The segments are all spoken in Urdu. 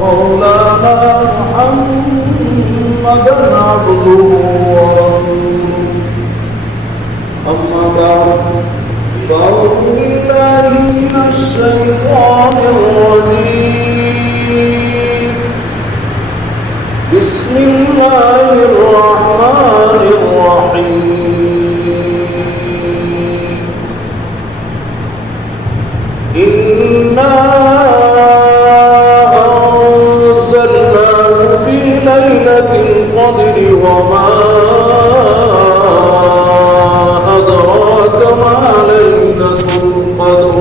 مولانا محمدا عبده ورسوله أما بعد فأعوذ بالله من الشيطان الرجيم بسم الله الرحمن الرحيم إنا ليلة القدر وما أدراك ما ليلة القدر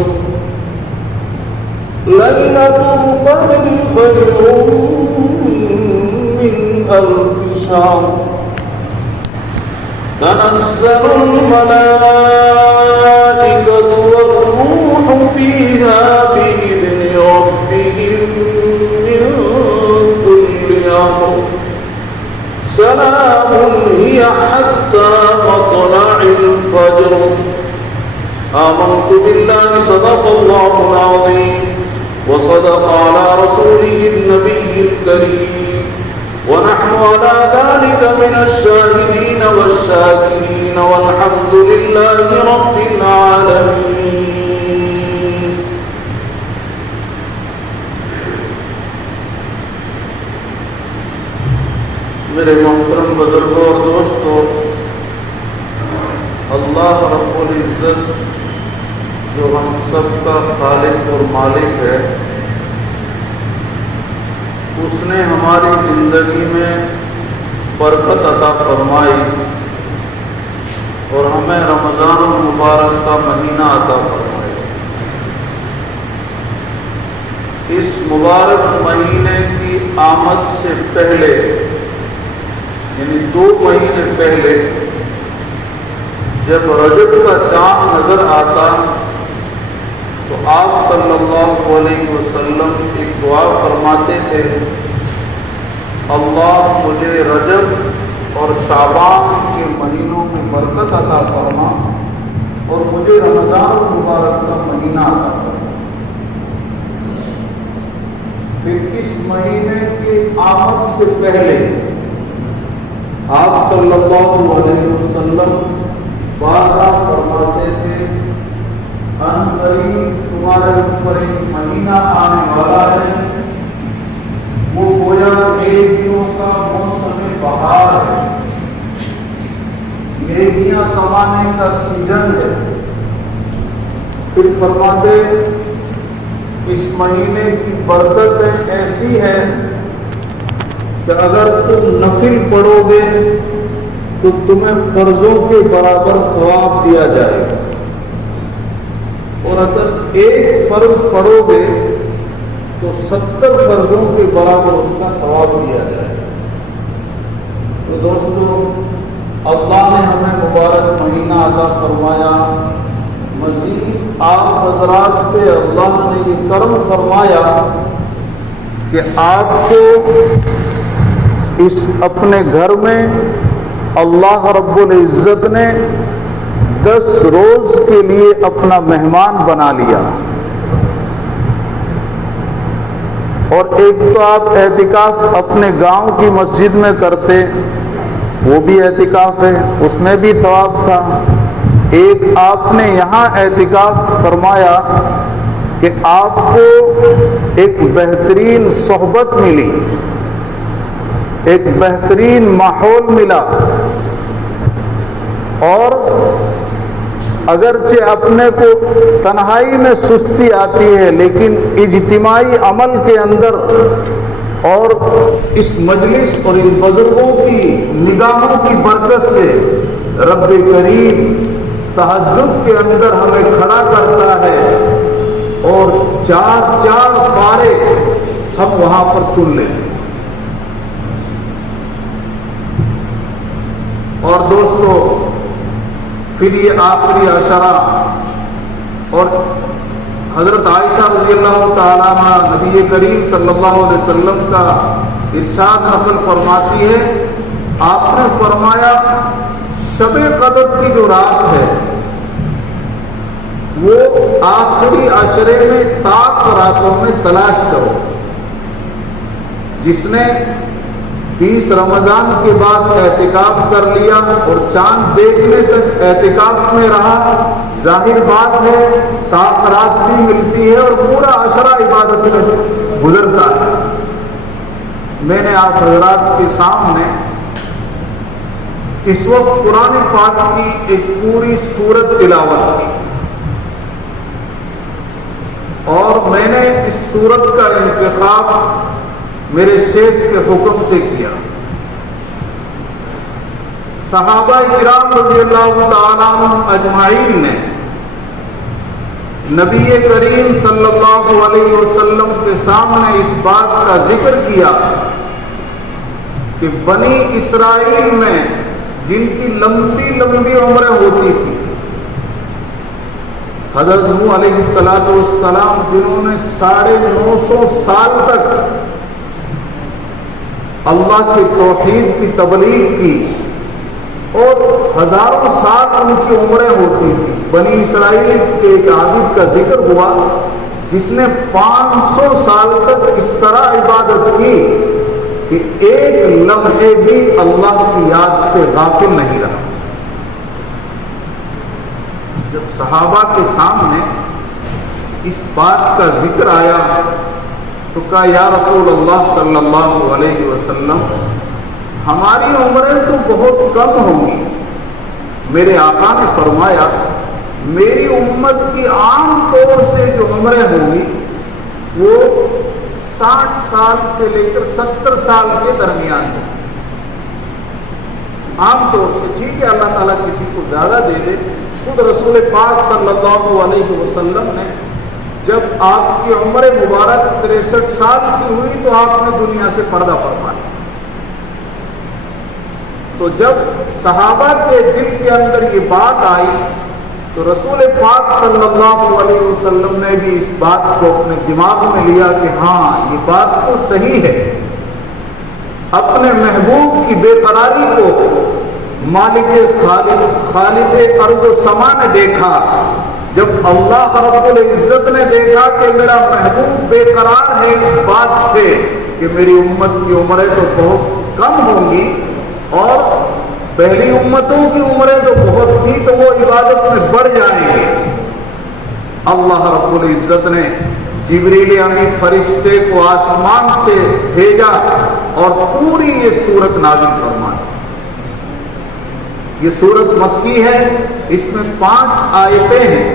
ليلة القدر خير من ألف شهر تنزل الملائكة والروح فيها بإذن ربهم من كل أمر سلام هي حتى مطلع الفجر آمنت بالله صدق الله العظيم وصدق على رسوله النبي الكريم ونحن على ذلك من الشاهدين والشاكرين والحمد لله رب العالمين. میرے محترم بزرگوں اور دوستوں، اللہ رب العزت جو ہم سب کا خالق اور مالک ہے، اس نے ہماری زندگی میں برکت عطا فرمائی اور ہمیں رمضان المبارک کا مہینہ عطا فرمایا۔ اس مبارک مہینے کی آمد سے پہلے یعنی 2 مہینے پہلے جب رجب کا چاند نظر آتا تو آپ صلی اللہ علیہ وسلم ایک دعا فرماتے تھے، اللہ مجھے رجب اور شعبان کے مہینوں میں برکت عطا فرما اور مجھے رمضان المبارک کا مہینہ عطا فرما۔ پھر اس مہینے کی آمد سے پہلے آپ صلی اللہ علیہ وسلم بار فرماتے تھے، ان قریب تمہارے اوپر ایک مہینہ آنے والا ہے، وہ گویا نیکیوں کا موسم بہار ہے، نیکیاں کمانے کا سیزن ہے۔ پھر فرماتے اس مہینے کی برکتیں ایسی ہے کہ اگر تم نفل پڑھو گے تو تمہیں فرضوں کے برابر ثواب دیا جائے گا، اور اگر ایک فرض پڑھو گے تو 70 فرضوں کے برابر اس کا ثواب دیا جائے گا۔ تو دوستو، اللہ نے ہمیں مبارک مہینہ عطا فرمایا، مزید آپ حضرات پہ اللہ نے یہ کرم فرمایا کہ آپ کو اس اپنے گھر میں اللہ رب العزت نے 10 روز کے لیے اپنا مہمان بنا لیا، اور ایک تو آپ اعتکاف اپنے گاؤں کی مسجد میں کرتے، وہ بھی اعتکاف ہے، اس میں بھی ثواب تھا۔ ایک آپ نے یہاں اعتکاف فرمایا کہ آپ کو ایک بہترین صحبت ملی، ایک بہترین ماحول ملا، اور اگرچہ اپنے کو تنہائی میں سستی آتی ہے لیکن اجتماعی عمل کے اندر اور اس مجلس اور ان بزرگوں کی نگاہوں کی برکت سے رب کریم تہجد کے اندر ہمیں کھڑا کرتا ہے اور 4 پارے ہم وہاں پر سن لیں۔ اور دوستو، پھر یہ آخری عشرہ، اور حضرت عائشہ رضی اللہ تعالیٰ عنہ نبی کریم صلی اللہ علیہ وسلم کا ارشاد نقل فرماتی ہے، آپ نے فرمایا شب قدر کی جو رات ہے وہ آخری عشرے میں طاق راتوں میں تلاش کرو، جس نے 20 رمضان کے بعد اعتکاف کر لیا اور چاند دیکھنے تک اعتکاف میں رہا، ظاہر بات ہے تاخرات بھی ملتی ہے اور پورا عشرہ عبادت میں گزرتا ہے۔ میں نے آپ حضرات کے سامنے اس وقت قرآن پاک کی ایک پوری سورت تلاوت کی، اور میں نے اس سورت کا انتخاب میرے شیخ کے حکم سے کیا۔ صحابہ کرام رضی اللہ تعالیٰ عنہم اجمعین نے نبی کریم صلی اللہ علیہ وسلم کے سامنے اس بات کا ذکر کیا کہ بنی اسرائیل میں جن کی لمبی لمبی عمریں ہوتی تھی، حضرت نوح علیہ السلام جنہوں نے 950 سال تک اللہ کی توحید کی تبلیغ کی اور ہزاروں سال ان کی عمریں ہوتی تھی، بنی اسرائیل کے ایک عابد کا ذکر ہوا جس نے 500 سال تک اس طرح عبادت کی کہ ایک لمحے بھی اللہ کی یاد سے غافل نہیں رہا۔ جب صحابہ کے سامنے اس بات کا ذکر آیا تو کہا یا رسول اللہ صلی اللہ علیہ وسلم، ہماری عمریں تو بہت کم ہوں گی۔ میرے آقا نے فرمایا میری امت کی عام طور سے جو عمریں ہوں گی وہ 60 سال سے لے کر 70 سال کے درمیان ہوں، عام طور سے۔ ٹھیک ہے اللہ تعالیٰ کسی کو زیادہ دے دے۔ خود رسول پاک صلی اللہ علیہ وسلم نے جب آپ کی عمر مبارک 63 سال کی ہوئی تو آپ نے دنیا سے پردہ فرما لیا۔ تو جب صحابہ کے دل کے اندر یہ بات آئی تو رسول پاک صلی اللہ علیہ وسلم نے بھی اس بات کو اپنے دماغ میں لیا کہ ہاں یہ بات تو صحیح ہے۔ اپنے محبوب کی بے قراری کو مالک خالق ارض و سما نے دیکھا، جب اللہ رب العزت نے دیکھا کہ میرا محبوب بے قرار ہے اس بات سے کہ میری امت کی عمریں تو بہت کم ہوں گی اور پہلی امتوں کی عمریں تو بہت تھی تو وہ عبادت میں بڑھ جائیں گے، اللہ رب العزت نے جبریل امین فرشتے کو آسمان سے بھیجا اور پوری یہ سورت نازل فرمائی۔ یہ سورت مکی ہے، اس میں 5 آیتیں ہیں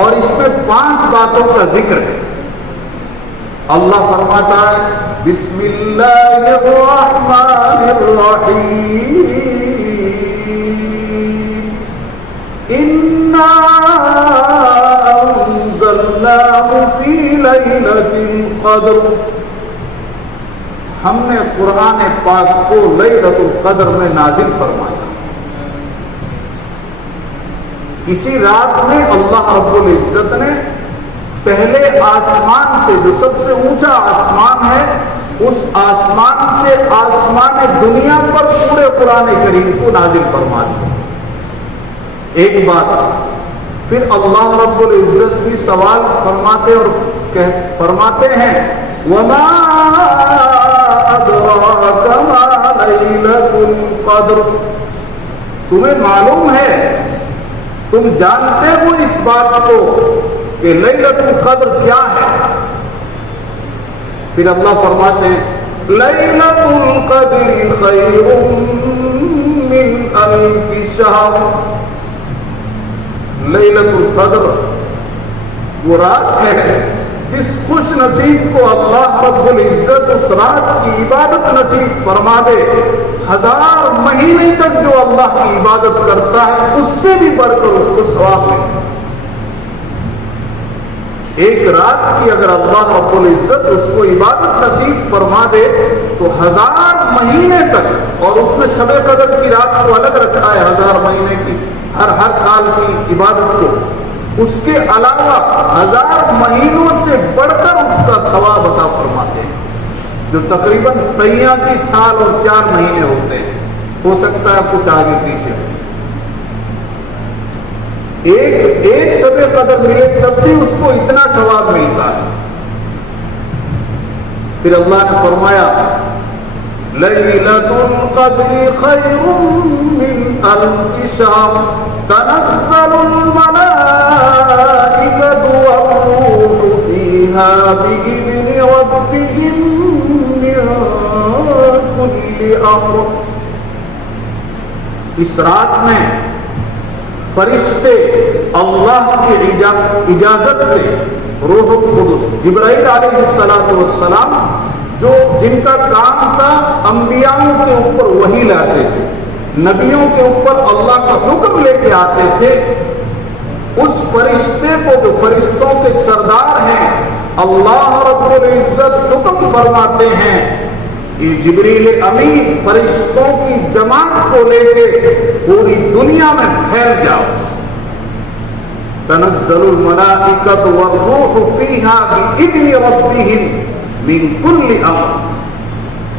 اور اس میں 5 باتوں کا ذکر ہے۔ اللہ فرماتا ہے بسم اللہ الرحمن الرحیم انا انزلناہ فی لیلۃ القدر، ہم نے قرآن پاک کو لیلۃ القدر میں نازل فرمایا۔ اسی رات میں اللہ رب العزت نے پہلے آسمان سے، جو سب سے اونچا آسمان ہے، اس آسمان سے آسمان دنیا پر پورے قرآن کریم کو نازل فرما دیا۔ ایک بات، پھر اللہ رب العزت بھی سوال فرماتے اور فرماتے ہیں وَمَا أَدْرَاكَ مَا لَيْلَةُ الْقَدْرِ، تمہیں معلوم ہے، تم جانتے ہو اس بات کو کہ لیلۃ القدر کیا ہے؟ پھر اللہ فرماتے ہیں لیلۃ القدر خیر من الف شہر، لیلۃ القدر وہ رات ہے جس خوش نصیب کو اللہ رب العزت اس رات کی عبادت نصیب فرما دے، 1000 مہینے تک جو اللہ کی عبادت کرتا ہے اس سے بھی بڑھ کر اس کو ثواب ملتا ہے۔ ایک رات کی اگر اللہ رب العزت اس کو عبادت نصیب فرما دے تو 1000 مہینے تک، اور اس میں شب قدر کی رات کو الگ رکھا ہے 1000 مہینے کی، ہر سال کی عبادت کو، اس کے علاوہ 1000 مہینوں سے بڑھ کر اس کا ثواب عطا فرماتے ہیں، جو تقریباً 83 سال اور 4 مہینے ہوتے ہیں، ہو سکتا ہے کچھ آگے پیچھے ہو۔ ایک شب قدر ملے تب بھی اس کو اتنا ثواب ملتا ہے۔ پھر اللہ نے فرمایا لیلۃ القدر خیر من الف شہر تنزل الملائکۃ والروح فیہا بإذن ربہم من کل امر. اس رات میں فرشتے اللہ کی اجازت سے روح القدس جبرائیل علیہ السلام جو جن کا کام تھا انبیاءوں کے اوپر وحی لاتے تھے، نبیوں کے اوپر اللہ کا حکم لے کے آتے تھے، اس فرشتے کو جو فرشتوں کے سردار ہیں اللہ رب العزت حکم فرماتے ہیں کہ جبریل امین فرشتوں کی جماعت کو لے کے پوری دنیا میں پھیل جاؤ. تنزل الملائکۃ والروح فیہا بإذن ربہم من کل امر.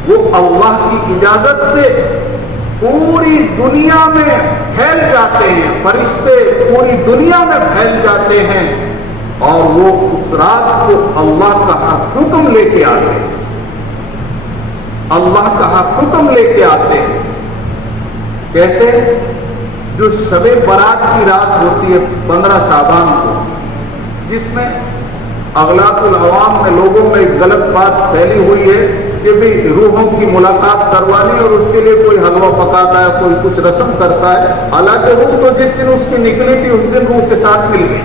وہ اللہ کی اجازت سے پوری دنیا میں پھیل جاتے ہیں، فرشتے پوری دنیا میں پھیل جاتے ہیں اور وہ اس رات کو اللہ کا حکم لے کے آتے ہیں، اللہ کا حکم لے کے آتے ہیں. کیسے؟ جو شب برات کی رات ہوتی ہے 15 شعبان کو، جس میں اغلاط العوام میں لوگوں میں ایک غلط بات پھیلی ہوئی ہے کہ بھی روحوں کی ملاقات کروانی اور اس کے لیے کوئی حلوہ پکاتا ہے، کوئی کچھ رسم کرتا ہے، حالانکہ روح تو جس دن اس کی نکلی تھی اس دن روح کے ساتھ مل گئی.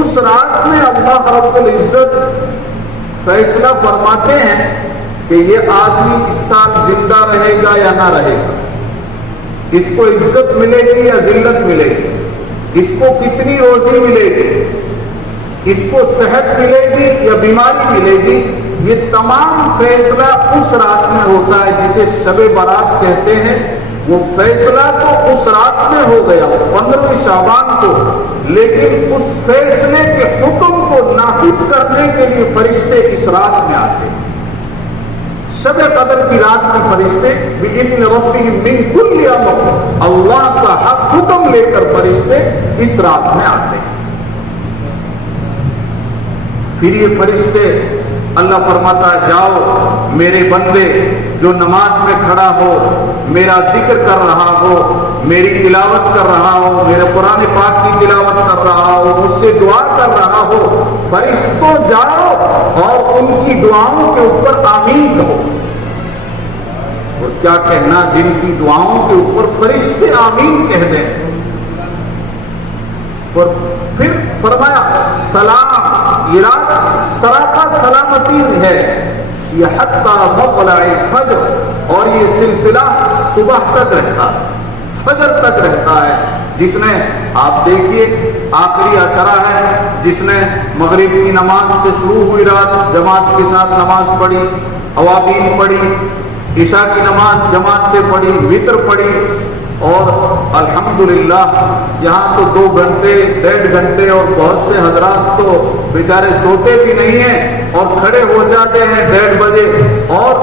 اس رات میں اللہ رب العزت فیصلہ فرماتے ہیں کہ یہ آدمی اس سال زندہ رہے گا یا نہ رہے گا، اس کو عزت ملے گی یا ذلت ملے گی، اس کو کتنی روزی ملے گی، اس کو صحت ملے گی یا بیماری ملے گی. یہ تمام فیصلہ اس رات میں ہوتا ہے جسے شب برات کہتے ہیں. وہ فیصلہ تو اس رات میں ہو گیا 15 شعبان کو، لیکن اس فیصلے کے حکم کو نافذ کرنے کے لیے فرشتے اس رات میں آتے ہیں. شب قدر کی رات میں فرشتے بإذن ربہم من کل امر، اللہ کا حکم لے کر فرشتے اس رات میں آتے ہیں. پھر یہ فرشتے اللہ فرماتا ہے جاؤ میرے بندے جو نماز میں کھڑا ہو، میرا ذکر کر رہا ہو، میری تلاوت کر رہا ہو، میرے قرآن پاک کی تلاوت کر رہا ہو، مجھ سے دعا کر رہا ہو، فرشتوں جاؤ اور ان کی دعاؤں کے اوپر آمین کہو. اور کیا کہنا جن کی دعاؤں کے اوپر فرشتے آمین کہہ دیں. اور پھر فرمایا سلام، یہ رات سراپا سلامتی ہے، یہ حتی مطلع الفجر، اور یہ سلسلہ صبح تک رہتا ہے، فجر تک رہتا ہے. جس نے آپ دیکھیے آخری عشرہ ہے، جس نے مغرب کی نماز سے شروع ہوئی رات جماعت کے ساتھ نماز پڑھی، اوابین پڑھی، عشاء کی نماز جماعت سے پڑھی، وتر پڑھی، اور الحمدللہ یہاں تو 2 گھنٹے 1.5 گھنٹے اور بہت سے حضرات تو بیچارے سوتے بھی نہیں ہیں اور کھڑے ہو جاتے ہیں 1:30 بجے اور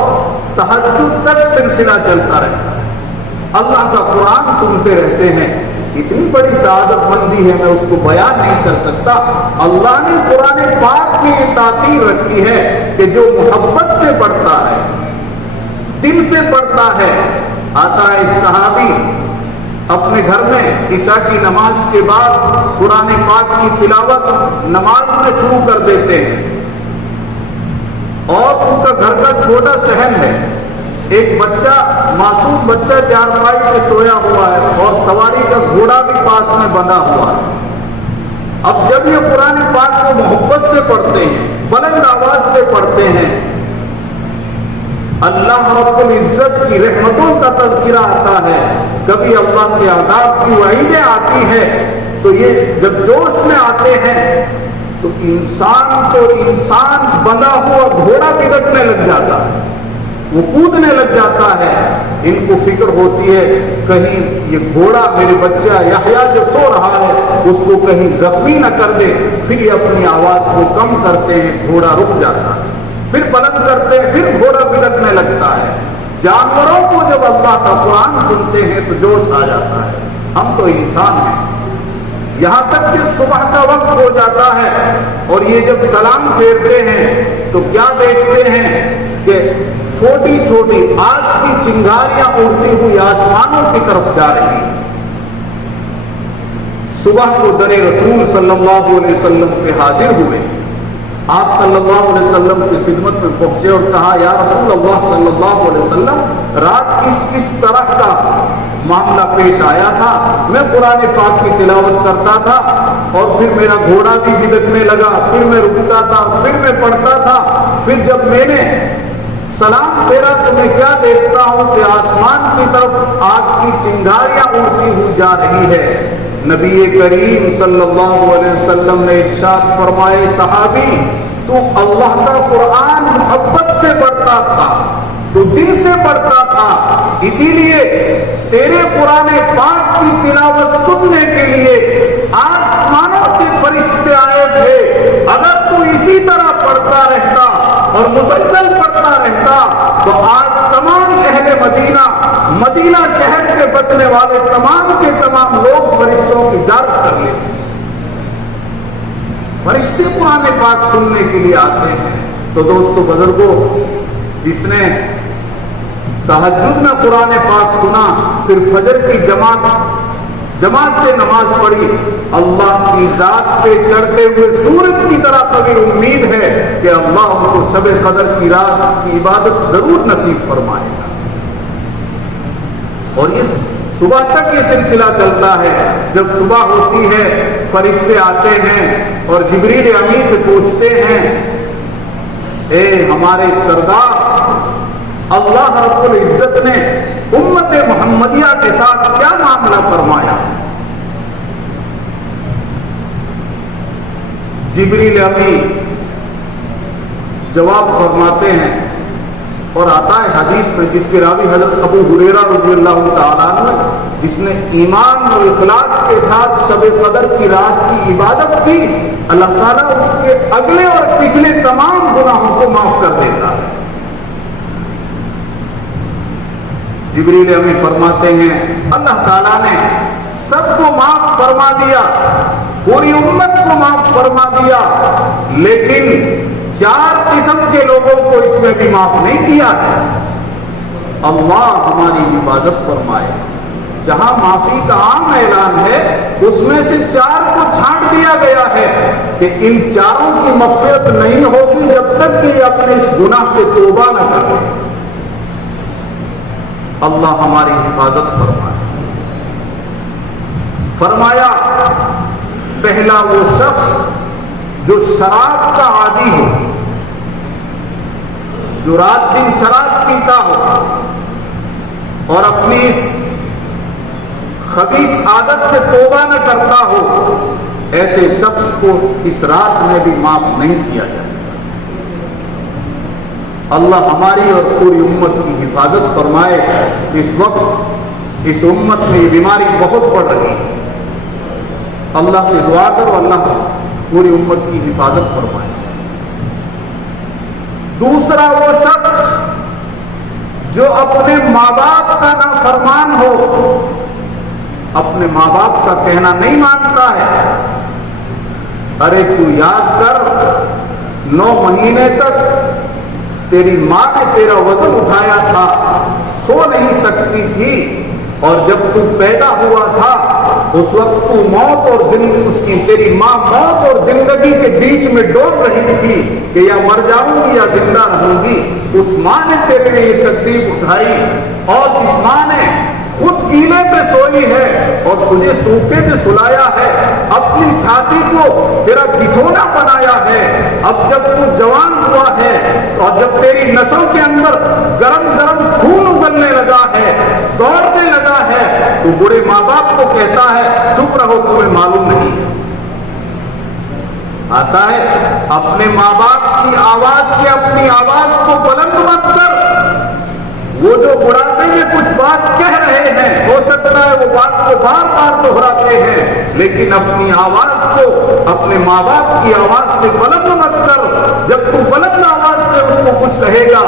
تہجد تک سلسلہ چلتا رہتا ہے، اللہ کا قرآن سنتے رہتے ہیں. اتنی بڑی سعادت مندی ہے میں اس کو بیان نہیں کر سکتا. اللہ نے قرآن پاک میں یہ تاکید رکھی ہے کہ جو محبت سے پڑھتا ہے، دل سے پڑھتا ہے. آتا ہے ایک صحابی اپنے گھر میں عشاء کی نماز کے بعد قرآن پاک کی تلاوت نماز میں شروع کر دیتے ہیں، اور ان کا گھر کا چھوٹا صحن ہے، ایک بچہ معصوم بچہ چارپائی پہ سویا ہوا ہے اور سواری کا گھوڑا بھی پاس میں بندھا ہوا ہے. اب جب یہ قرآن پاک کو محبت سے پڑھتے ہیں، بلند آواز سے پڑھتے ہیں، اللہ رب العزت کی رحمتوں کا تذکرہ آتا ہے، کبھی اللہ کے عذاب کی وعیدیں آتی ہے، تو یہ جب جوش میں آتے ہیں تو انسان بندھا ہوا گھوڑا بگڑنے لگ جاتا ہے، وہ کودنے لگ جاتا ہے. ان کو فکر ہوتی ہے کہیں یہ گھوڑا میرے بچہ یحییٰ جو سو رہا ہے اس کو کہیں زخمی نہ کر دے. پھر یہ اپنی آواز کو کم کرتے ہیں، گھوڑا رک جاتا ہے، پھر بلند کرتے ہیں، پھر گھوڑا بگڑنے لگتا ہے. جانوروں کو جب اللہ کا قرآن سنتے ہیں تو جوش آ جاتا ہے. ہم تو انسان ہیں. یہاں تک کہ صبح کا وقت ہو جاتا ہے اور یہ جب سلام پھیرتے ہیں تو کیا دیکھتے ہیں کہ چھوٹی چھوٹی آگ کی چنگاریاں اڑتی ہوئی آسمانوں کی طرف جا رہی ہیں۔ صبح کو در رسول صلی اللہ علیہ وسلم پہ حاضر ہوئے، آپ صلی اللہ علیہ وسلم کی خدمت میں پہنچے اور کہا یا رسول اللہ صلی اللہ علیہ وسلم رات اس طرح کا معاملہ پیش آیا تھا، میں قرآن پاک کی تلاوت کرتا تھا اور پھر میرا گھوڑا بھی بھٹکنے لگا، پھر میں رکتا تھا، پھر میں پڑھتا تھا، پھر جب میں نے سلام پھیرا تو میں کیا دیکھتا ہوں کہ آسمان کی طرف آگ کی چنگاریاں اڑتی ہوئی جا رہی ہے۔ نبی کریم صلی اللہ علیہ وسلم نے ارشاد فرمائے صحابی تو اللہ کا قرآن محبت سے پڑھتا تھا، تو دل سے پڑھتا تھا، اسی لیے تیرے قرآن پاک کی تلاوت سننے کے لیے آسمانوں سے فرشتے آئے تھے۔ اگر تو اسی طرح پڑھتا رہتا اور مسلسل پڑھتا رہتا تو آج تمام اہل مدینہ شہر کے بسنے والے تمام کے تمام لوگ فرشتوں کی زیارت کر لیتے۔ فرشتے قرآن پاک سننے کے لیے آتے ہیں۔ تو دوستو بزرگوں، جس نے تہجد میں قرآن پاک سنا، پھر فجر کی جماعت سے نماز پڑھی، اللہ کی ذات سے چڑھتے ہوئے سورج کی طرح کبھی امید ہے کہ اللہ ان کو شب قدر کی رات کی عبادت ضرور نصیب فرمائے گا۔ اور اس صبح تک یہ سلسلہ چلتا ہے۔ جب صبح ہوتی ہے فرشتے آتے ہیں اور جبریل امی سے پوچھتے ہیں اے ہمارے سردار، اللہ رب العزت نے امت محمدیہ کے ساتھ کیا معاملہ فرمایا؟ جبریل امی جواب فرماتے ہیں اور آتا ہے حدیث میں جس کے راوی حضرت ابو ہریرہ رضی اللہ تعالیٰ عنہ، جس نے ایمان و اخلاص کے ساتھ شب قدر کی رات کی عبادت کی، اللہ تعالیٰ اس کے اگلے اور پچھلے تمام گناہوں کو معاف کر دیتا ہے۔ جبریل امی فرماتے ہیں اللہ تعالیٰ نے سب کو معاف فرما دیا، پوری امت کو معاف فرما دیا، لیکن 4 قسم کے لوگوں کو اس میں بھی معاف نہیں کیا ہے۔ اللہ ہماری حفاظت فرمائے۔ جہاں معافی کا عام اعلان ہے اس میں سے 4 کو چھانٹ دیا گیا ہے کہ ان 4 کی مغفرت نہیں ہوگی جب تک کہ یہ اپنے اس گناہ سے توبہ نہ کرے۔ اللہ ہماری حفاظت فرمائے۔ فرمایا پہلا وہ شخص جو شراب کا عادی ہو، جو رات دن شراب پیتا ہو اور اپنی اس خبیث عادت سے توبہ نہ کرتا ہو، ایسے شخص کو اس رات میں بھی معاف نہیں کیا جائے۔ اللہ ہماری اور پوری امت کی حفاظت فرمائے۔ اس وقت اس امت میں یہ بیماری بہت بڑھ رہی ہے، اللہ سے دعا کرو اللہ پوری امت کی حفاظت فرمائے۔ دوسرا وہ شخص جو اپنے ماں باپ کا نافرمان ہو، اپنے ماں باپ کا کہنا نہیں مانتا ہے۔ ارے تو یاد کر 9 مہینے تک تیری ماں نے تیرا وزن اٹھایا تھا، سو نہیں سکتی تھی، اور جب تو پیدا ہوا تھا اس وقت تو موت اور زندگی تیری ماں موت اور زندگی کے بیچ میں ڈول رہی تھی کہ یا مر جاؤں گی یا زندہ رہوں گی۔ اس ماں نے تیرے لیے یہ تکلیف اٹھائی، اور جس ماں نے خود کیلے پہ سوئی ہے اور تجھے سوکھے پہ سلایا ہے، اپنی چھاتی کو تیرا بچھونا بنایا ہے، اب جب تو جوان ہوا ہے اور جب تیری نسوں کے اندر گرم گرم خون ابلنے لگا ہے، دوڑنے لگا ہے، تو بڑے ماں باپ کو کہتا ہے چپ رہو تمہیں معلوم نہیں۔ آتا ہے اپنے ماں باپ کی آواز سے اپنی آواز کو بلند مت کر۔ وہ جو بڑھاپے میں کچھ بات کہہ رہے ہیں، ہو سکتا ہے وہ بات کو بار بار دہراتے ہیں، لیکن اپنی آواز کو اپنے ماں باپ کی آواز سے بلند مت کر۔ جب تو بلند آواز سے اس کو کچھ کہے گا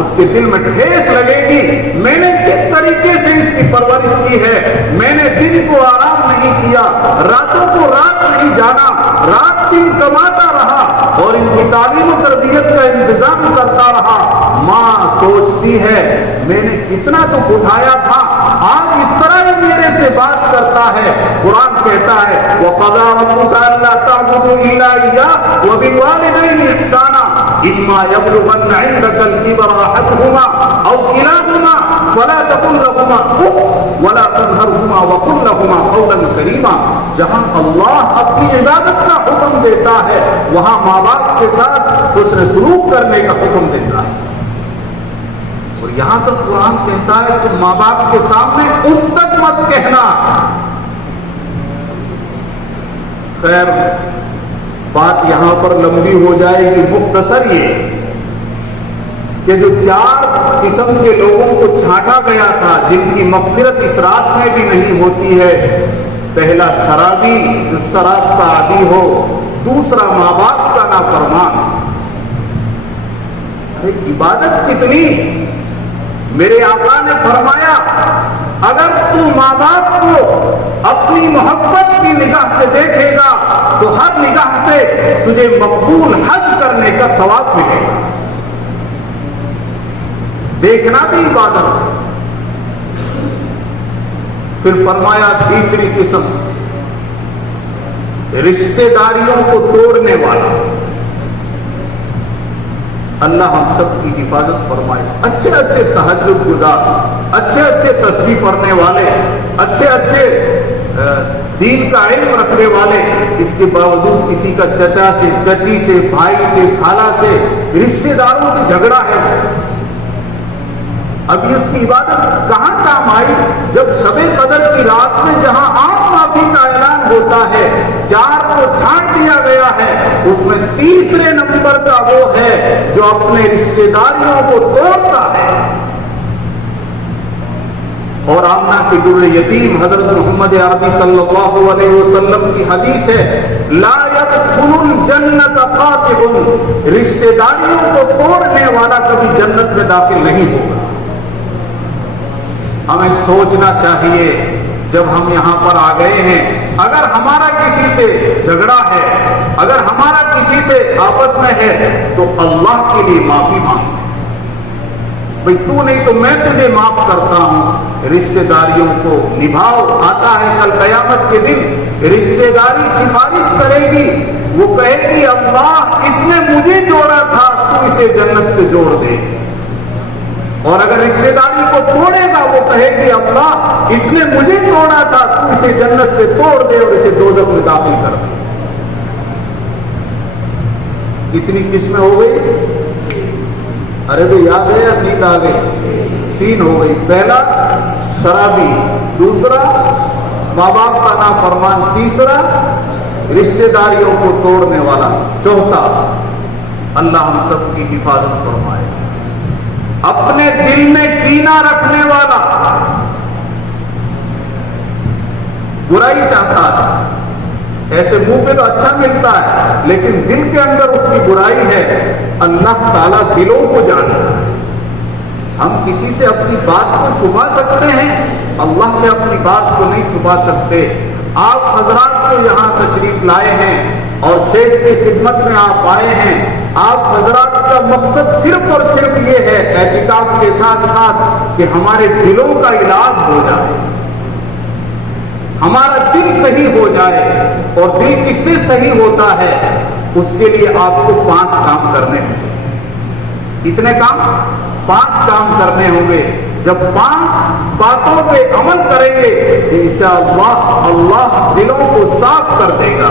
اس کے دل میں ٹھیس لگے گی، میں نے کس طریقے سے اس کی پرورش کی ہے، میں نے دن کو آرام نہیں کیا، راتوں کو رات نہیں جانا، رات دن کماتا رہا اور ان کی تعلیم و تربیت کا انتظام کرتا رہا، ماں سوچتی ہے میں نے کتنا تو اٹھایا تھا، آج اس طرح ہی میرے سے بات کرتا ہے۔ قرآن کہتا ہے وَقَضَىٰ رَبُّكَ أَلَّا تَعْبُدُوا إِلَّا إِيَّاهُ وَبِالْوَالِدَيْنِ إِحْسَانًا إِمَّا يَبْلُغَنَّ عِندَكَ الْكِبَرَ أَحَدُهُمَا أَوْ كِلَاهُمَا فَلَا تَقُل لَّهُمَا أُفٍّ وَلَا تَنْهَرْهُمَا وَقُل لَّهُمَا قَوْلًا كَرِيمًا۔ جہاں اللہ اپنی عبادت کا حکم دیتا ہے وہاں ماں باپ کے ساتھ حسن سلوک کرنے کا حکم دیتا ہے، اور یہاں تک قرآن کہتا ہے کہ ماں باپ کے سامنے اف تک مت کہنا۔ خیر بات یہاں پر لمبی ہو جائے گی، مختصر یہ کہ جو 4 قسم کے لوگوں کو چھانٹا گیا تھا جن کی مغفرت اس رات میں بھی نہیں ہوتی ہے، پہلا شرابی جو شراب کا عادی ہو، دوسرا ماں باپ کا نافرمان۔ ارے عبادت کتنی! میرے آقا نے فرمایا اگر تو ماں باپ کو اپنی محبت کی نگاہ سے دیکھے گا تو ہر نگاہ پہ تجھے مقبول حج کرنے کا ثواب ملے گا۔ دیکھنا بھی عبادت۔ پھر فرمایا تیسری قسم رشتے داریوں کو توڑنے والا۔ اللہ ہم سب کی حفاظت فرمائے۔ اچھے اچھے تہجد گزار، اچھے اچھے تسبیح پڑھنے والے، اچھے اچھے دین کا علم رکھنے والے، اس کے باوجود کسی کا چچا سے، چچی سے، بھائی سے، خالہ سے، رشتے داروں سے جھگڑا ہے۔ ابھی اس کی عبادت کہاں کام آئی جب شب قدر کی رات میں جہاں عام معافی کا اعلان ہوتا ہے 4 کو چھانٹ دیا گیا ہے، اس میں تیسرے نمبر کا وہ ہے جو اپنے رشتے داریوں کو توڑتا ہے۔ اور آمنہ کی در یتیم حضرت محمد عربی صلی اللہ علیہ وسلم کی حدیث ہے لا يدخل الجنت قاطع، رشتے داریوں کو توڑنے والا کبھی جنت میں داخل نہیں ہوگا۔ ہمیں سوچنا چاہیے جب ہم یہاں پر آ گئے ہیں، اگر ہمارا کسی سے جھگڑا ہے، اگر ہمارا کسی سے آپس میں ہے تو اللہ کے لیے معافی مانگو۔ بھئی تو نہیں تو میں تجھے معاف کرتا ہوں، رشتے داریوں کو نبھاؤ۔ آتا ہے کل قیامت کے دن رشتے داری سفارش کرے گی، وہ کہے گی اللہ اس نے مجھے جوڑا تھا تو اسے جنت سے جوڑ دے، اور اگر رشتے داری کو توڑے گا وہ کہے گی اللہ اس نے مجھے توڑا تھا تو اسے جنت سے توڑ دے اور اسے دوزخ میں داخل کر دے۔ کتنی قسمیں ہو گئی؟ ارے تو یاد ہے یا نیند آ گئی؟ 3 ہو گئی۔ پہلا شرابی، دوسرا ماں باپ کا نافرمان، تیسرا رشتے داریوں کو توڑنے والا، چوتھا اللہ ہم سب کی حفاظت فرمائے اپنے دل میں کینہ رکھنے والا، برائی چاہتا ہے، ایسے منہ پہ تو اچھا ملتا ہے لیکن دل کے اندر اس کی برائی ہے۔ اللہ تعالیٰ دلوں کو جانتا ہے۔ ہم کسی سے اپنی بات کو چھپا سکتے ہیں، اللہ سے اپنی بات کو نہیں چھپا سکتے۔ آپ حضرات جو یہاں تشریف لائے ہیں اور شیخ کی خدمت میں آپ آئے ہیں، آپ حضرات کا مقصد صرف اور صرف یہ ہے اعتکاف کے ساتھ ساتھ کہ ہمارے دلوں کا علاج ہو جائے، ہمارا دل صحیح ہو جائے۔ اور دل کس سے صحیح ہوتا ہے؟ اس کے لیے آپ کو 5 کام کرنے ہوں گے۔ کتنے کام؟ 5 کام کرنے ہوں گے۔ جب 5 باتوں پہ عمل کریں گے انشاءاللہ اللہ دلوں کو صاف کر دے گا،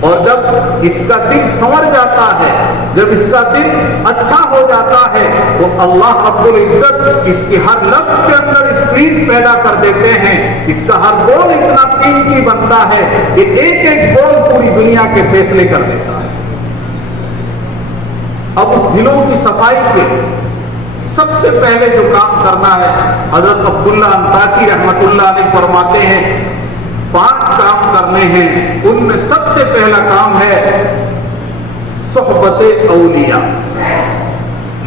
اور جب اس کا دل سنور جاتا ہے، جب اس کا دل اچھا ہو جاتا ہے تو اللہ رب العزت اس کے ہر لفظ کے اندر اسپرنٹ پیدا کر دیتے ہیں، اس کا ہر بول اتنا قیمتی بنتا ہے کہ ایک ایک بول پوری دنیا کے فیصلے کر دیتا ہے۔ اب اس دلوں کی صفائی کے سب سے پہلے جو کام کرنا ہے حضرت عبداللہ انطاکی رحمت اللہ علیہ فرماتے ہیں 5 کام کرنے ہیں۔ ان میں سب سے پہلا کام ہے صحبت اولیاء،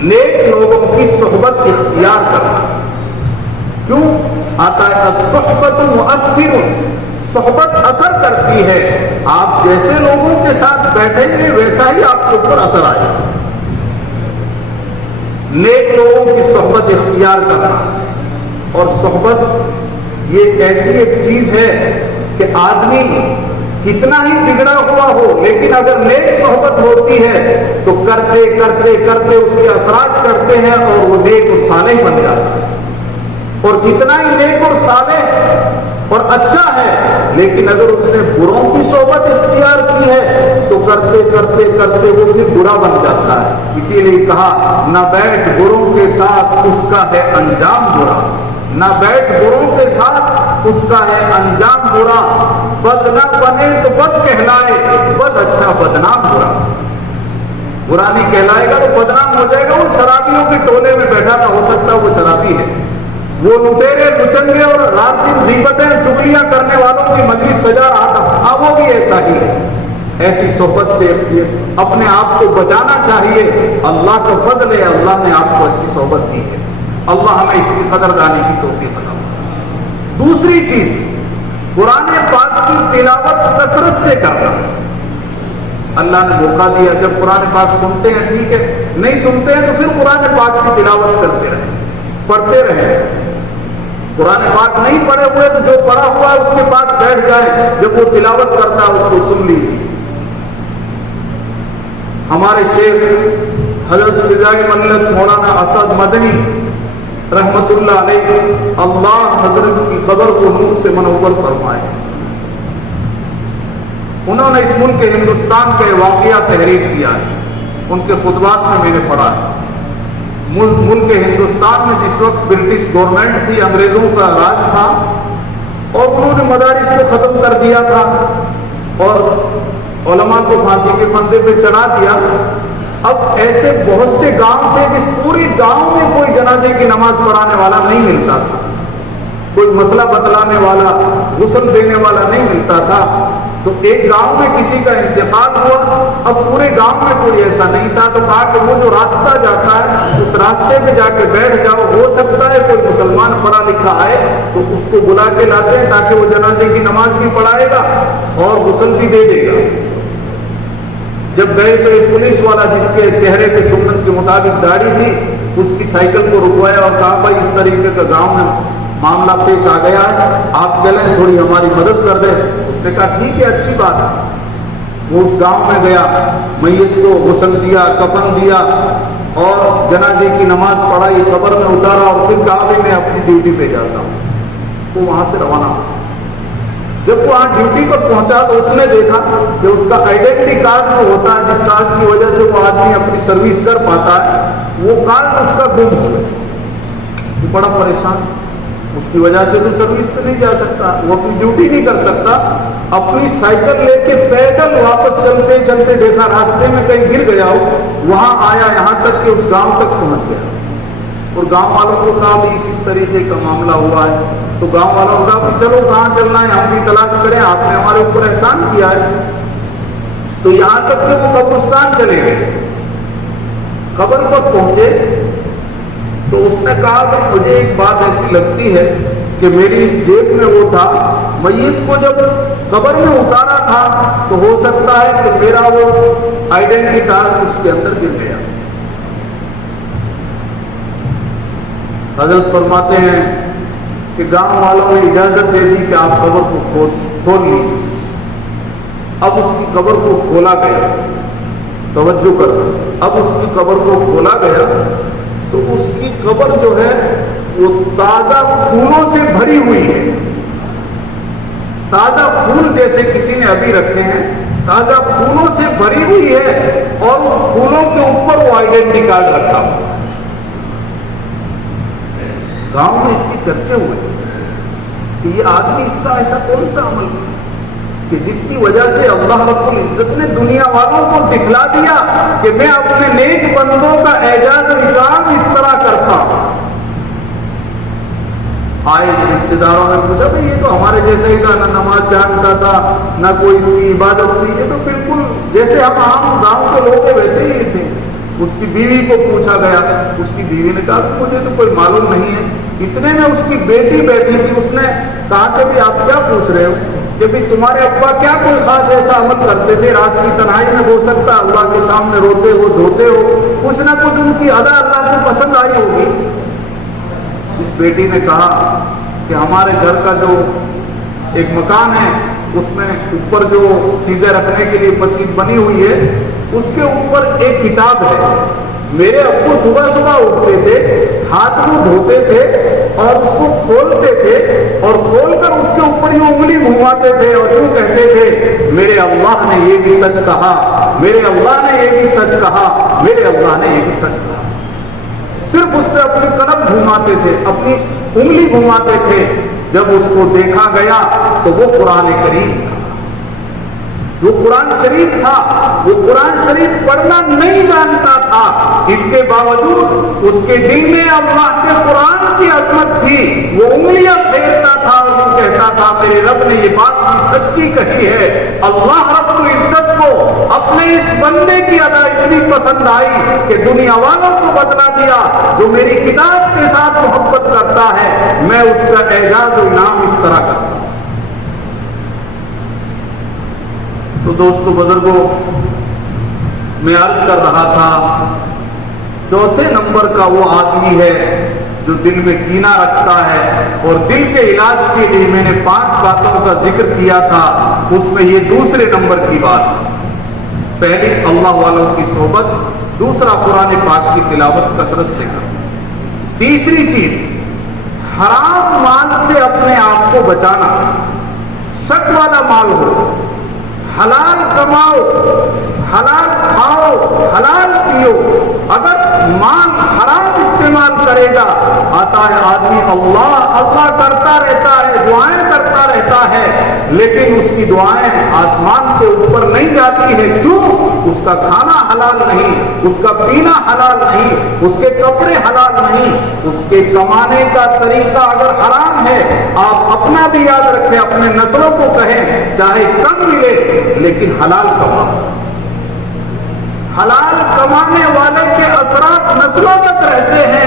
نیک لوگوں کی صحبت اختیار کرنا۔ کیوں؟ آتا ہے صحبت مؤثر، صحبت اثر کرتی ہے. آپ جیسے لوگوں کے ساتھ بیٹھیں گے ویسا ہی آپ کے اوپر اثر آئے گا. نیک لوگوں کی صحبت اختیار کرنا. اور صحبت یہ ایسی ایک چیز ہے کہ آدمی کتنا ہی بگڑا ہوا ہو لیکن اگر نیک صحبت ہوتی ہے تو کرتے کرتے کرتے اس کے اثرات چڑھتے ہیں اور وہ نیک و صالح بن جاتا ہے. اور کتنا ہی نیک اور صالح اور اچھا ہے لیکن اگر اس نے بروں کی صحبت اختیار کی ہے تو کرتے کرتے کرتے وہ پھر برا بن جاتا ہے. اسی لیے کہا نہ بیٹھ بروں کے ساتھ اس کا ہے انجام برا. نہ بیٹھ بروں کے ساتھ اس کا ہے انجام برا. بد نہ بنے تو بد کہلائے بد اچھا بدنام برا. برا نہیں کہلائے گا تو بدنام ہو جائے گا. وہ شرابیوں کے ٹولے میں بیٹھا تھا, ہو سکتا وہ شرابی ہے. وہ لٹیرے لچنگے اور رات دن غیبتیں چغلیاں کرنے والوں کی مجلس سجا رہا تھا. ہاں وہ بھی ایسا ہی ہے. ایسی صحبت سے اپنے آپ کو بچانا چاہیے. اللہ کا فضل ہے, اللہ نے آپ کو اچھی صحبت دی ہے. اللہ ہمیں اس کی قدردانی کی توفیق عطا فرمائے. دوسری چیز قرآن پاک کی تلاوت کثرت سے کرنا. اللہ نے موقع دیا, جب قرآن پاک سنتے ہیں ٹھیک ہے, نہیں سنتے ہیں تو پھر قرآن پاک کی تلاوت کرتے رہیں, پڑھتے رہیں. قرآن پاک نہیں پڑھے ہوئے تو جو پڑھا ہوا ہے اس کے پاس بیٹھ جائیں, جب وہ تلاوت کرتا ہے اس کو سن لیجیے. ہمارے شیخ حضرت فضائی ملت مولانا اسد مدنی رحمت اللہ علیہ, اللہ حضرت کی قبر کو نور سے منور فرمائے. انہوں نے اس ملک ہندوستان کا واقعہ تحریر کیا ہے. ان کے خطبات میں میں نے پڑھا ہے. ملک ہندوستان میں جس وقت برٹش گورنمنٹ تھی, انگریزوں کا راج تھا, اور انہوں نے مدارس کو ختم کر دیا تھا اور علماء کو پھانسی کے پھندے پہ چڑھا دیا. اب ایسے بہت سے گاؤں تھے جس پوری گاؤں میں کوئی جنازے کی نماز پڑھانے والا نہیں ملتا تھا, کوئی مسئلہ بتلانے والا, غسل دینے والا نہیں ملتا تھا. تو ایک گاؤں میں کسی کا انتقال ہوا, اب پورے گاؤں میں کوئی ایسا نہیں تھا, تو کہا کہ وہ جو راستہ جاتا ہے اس راستے پہ جا کے بیٹھ جاؤ, ہو سکتا ہے کوئی مسلمان پڑھا لکھا آئے تو اس کو بلا کے لاتے ہیں تاکہ وہ جنازے کی نماز بھی پڑھائے گا اور غسل بھی دے دے گا. جب گئے تو ایک پولیس والا جس کے چہرے پہ سنت کے مطابق داڑھی تھی, اس کی سائیکل کو رکوایا اور کہا بھائی اس طریقے کا گاؤں میں معاملہ پیش آ گیا ہے, آپ چلیں تھوڑی ہماری مدد کر دیں. اس نے کہا ٹھیک ہے, اچھی بات ہے. وہ اس گاؤں میں گیا, میت کو غسل دیا, کفن دیا اور جنازے کی نماز پڑھائی, قبر میں اتارا اور پھر کہا کہ میں اپنی ڈیوٹی پہ جاتا ہوں. وہ وہاں سے روانہ ہوا. جب وہ وہاں ڈیوٹی پر پہنچا تو اس نے دیکھا کہ اس کا آئیڈینٹی کارڈ جو ہوتا ہے جس کارڈ کی وجہ سے وہ آدمی اپنی سروس کر پاتا ہے, وہ کارڈ اس کا گم ہو گیا. وہ بڑا پریشان, اس کی وجہ سے تو سروس پہ نہیں جا سکتا, وہ اپنی ڈیوٹی نہیں کر سکتا. اپنی سائیکل لے کے پیدل واپس چلتے چلتے دیکھا راستے میں کہیں گر گیا ہو, وہاں آیا یہاں تک کہ اس گاؤں تک پہنچ گیا. اور گاؤں والوں کو کہا بھی اس طریقے کا معاملہ ہوا ہے. تو گاؤں والوں کو کہا چلو کہاں چلنا ہے ہم بھی تلاش کریں, آپ نے ہمارے اوپر احسان کیا ہے. تو یہاں تک کہ وہ قبرستان چلے گئے. قبر پر پہنچے تو اس نے کہا کہ مجھے ایک بات ایسی لگتی ہے کہ میری اس جیب میں وہ تھا, میت کو جب قبر میں اتارا تھا تو ہو سکتا ہے کہ میرا وہ آئیڈینٹی کارڈ اس کے اندر گر گیا. حضرت فرماتے ہیں کہ گاؤں والوں نے اجازت دے دی کہ آپ قبر کو کھول لیجیے. اب اس کی قبر کو کھولا گیا, توجہ کرنا, اب اس کی قبر کو کھولا گیا تو اس کی قبر جو ہے وہ تازہ پھولوں سے بھری ہوئی ہے. تازہ پھول جیسے کسی نے ابھی رکھے ہیں, تازہ پھولوں سے بھری ہوئی ہے اور اس پھولوں کے اوپر وہ آئیڈینٹی کارڈ رکھا ہوا. گاؤں میں اس کی چرچے ہوئے کہ یہ آدمی اس کا ایسا کون سا عمل کیا کہ جس کی وجہ سے اللہ رب العزت نے دنیا والوں کو دکھلا دیا کہ میں اپنے نیک بندوں کا اعزاز و اکرام اس طرح کرتا ہوں. آئے رشتے داروں نے پوچھا بھائی یہ تو ہمارے جیسا ہی تھا, نہ نماز جانتا تھا نہ کوئی اس کی عبادت تھی, یہ تو بالکل جیسے ہم عام گاؤں کے لوگ ہیں ویسے ہی تھے. اس کی بیوی کو پوچھا گیا, اس کی بیوی نے کہا کہ مجھے تو کوئی معلوم نہیں ہے. اتنے میں اس کی بیٹی بیٹھی تھی, اس نے کہا کہ بھی آپ کیا پوچھ رہے ہو, کہ بھی تمہارے ابا کیا کوئی خاص ایسا عمل کرتے تھے، رات کی تنہائی میں ہو سکتا اللہ کے سامنے روتے ہو دھوتے ہو، کچھ نہ کچھ ان کی ادا اللہ کو پسند آئی ہوگی۔ اس بیٹی نے کہا کہ ہمارے گھر کا جو ایک مکان ہے اس میں اوپر جو چیزیں رکھنے کے لیے پچیت بنی ہوئی ہے اس کے اوپر ایک کتاب ہے۔ میرے ابو صبح صبح اٹھتے تھے، ہاتھ منہ دھوتے تھے اور اس کو کھولتے تھے اور کھول کر اس کے اوپر یہ انگلی گھماتے تھے اور یوں کہتے تھے میرے اللہ نے یہ بھی سچ کہا، میرے اللہ نے یہ بھی سچ کہا، میرے اللہ نے یہ بھی سچ کہا۔ صرف اس پہ اپنی قلم گھماتے تھے، اپنی انگلی گھماتے تھے۔ جب اس کو دیکھا گیا تو وہ قرآن کریم تھا، وہ قرآن شریف تھا، وہ قرآن شریف پڑھنا نہیں جانتا تھا، اس کے باوجود اس کے دل میں اللہ کے قرآن کی عظمت تھی۔ وہ انگلیاں پھیرتا تھا اور وہ کہتا تھا میرے رب نے یہ بات بھی سچی کہی ہے۔ اللہ رب العزت کو اپنے اس بندے کی ادا اتنی پسند آئی کہ دنیا والوں کو بتلا دیا جو میری کتاب کے ساتھ محبت کرتا ہے میں اس کا اعزاز و انعام اس طرح کرتا ہوں۔ تو دوستو بزرگوں، میں عرض کر رہا تھا چوتھے نمبر کا وہ آدمی ہے جو دل میں کینہ رکھتا ہے، اور دل کے علاج کے لیے میں نے 5 باتوں کا ذکر کیا تھا، اس میں یہ دوسرے نمبر کی بات۔ پہلی اللہ والوں کی صحبت، دوسرا قرآن پاک کی تلاوت کثرت سے کرنا، تیسری چیز حرام مال سے اپنے آپ کو بچانا، شک والا مال ہو، حلال کماؤ، حلال کھاؤ، حلال پیو۔ اگر مال حرام استعمال کرے گا، آتا ہے آدمی اللہ اللہ کرتا رہتا ہے، دعائیں کرتا رہتا ہے، لیکن اس کی دعائیں آسمان سے اوپر نہیں جاتی ہے۔ کیوں؟ اس کا کھانا حلال نہیں، اس کا پینا حلال نہیں، اس کے کپڑے حلال نہیں، اس کے کمانے کا طریقہ اگر حرام ہے۔ آپ اپنا بھی یاد رکھیں، اپنے نسلوں کو کہیں چاہے کم ملے لیکن حلال کماؤ۔ حلال کمانے والے کے اثرات نسلوں تک رہتے ہیں۔